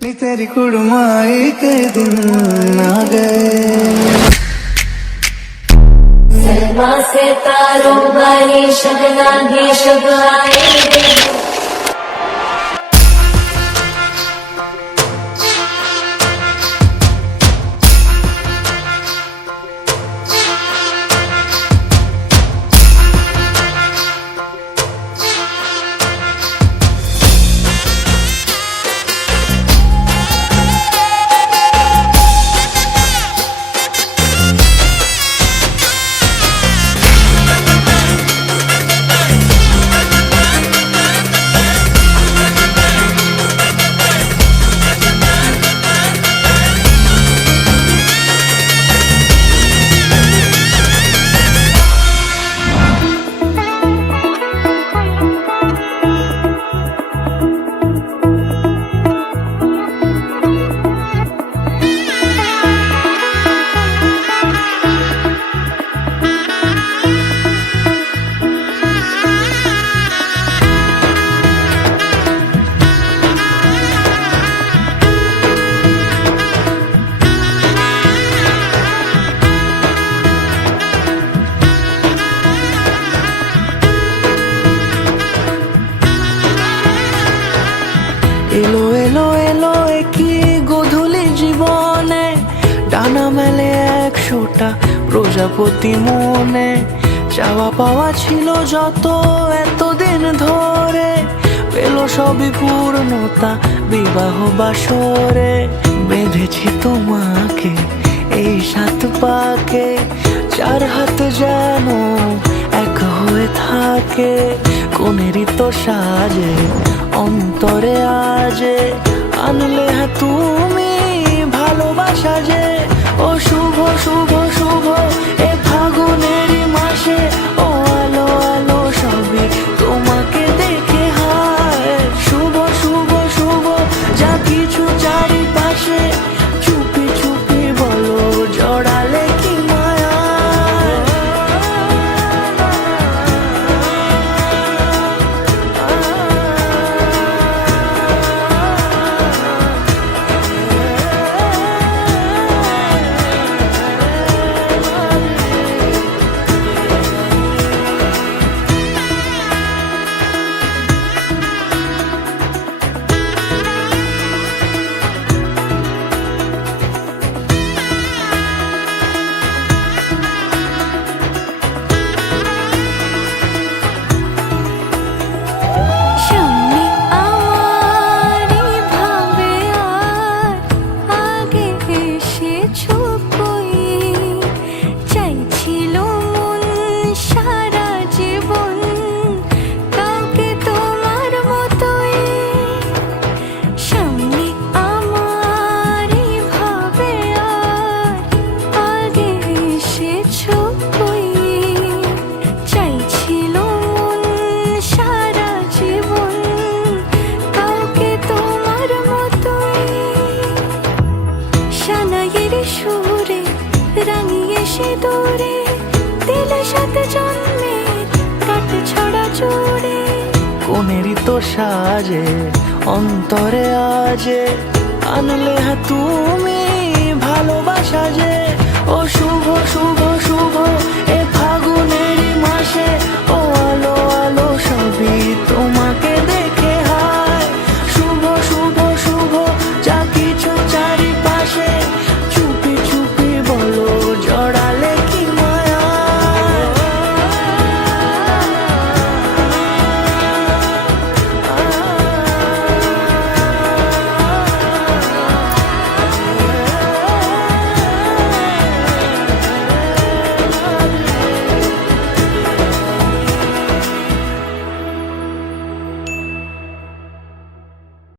नी तेरी कुड़माई के दिन आ गए। सलमा से तारों वाली शबना भी शब आए रे। এলো এলো এলো একই গধূলি জীবনে, ডানা মেলে 100টা প্রজাপতি মনে। চাওয়া পাওয়া ছিল যত এতদিন ধরে, পেল সবই পূর্ণতা বিবাহ বাসরে। বেঁধেছি তোমাকে এই 7 পাকে, 4 হাত যেন এক হয়ে থাকে। কোনেরই তো সাজে অন্তরে আজে, আনলে হ্যাঁ তুমি ভালোবাসা যে। ও শুভ শুভ শুভ এ ফাগুনেরই মাসে, ও আলো আলো সবই তোমাকে দেখে হায়। শুভ শুভ শুভ যা কিছু চারিপাশে, চুপি চুপি বলো জড়ালে কি মায়া। সুরে রাঙিয়ে সে দূরে, দিলে 7 জন্মের কাট ছড়া জোরে। কোনেরই তো সাজে অন্তরে আজে, আনলে হ্যাঁ তুমি ভালোবাসা যে। ও শুভ শুভ শুভ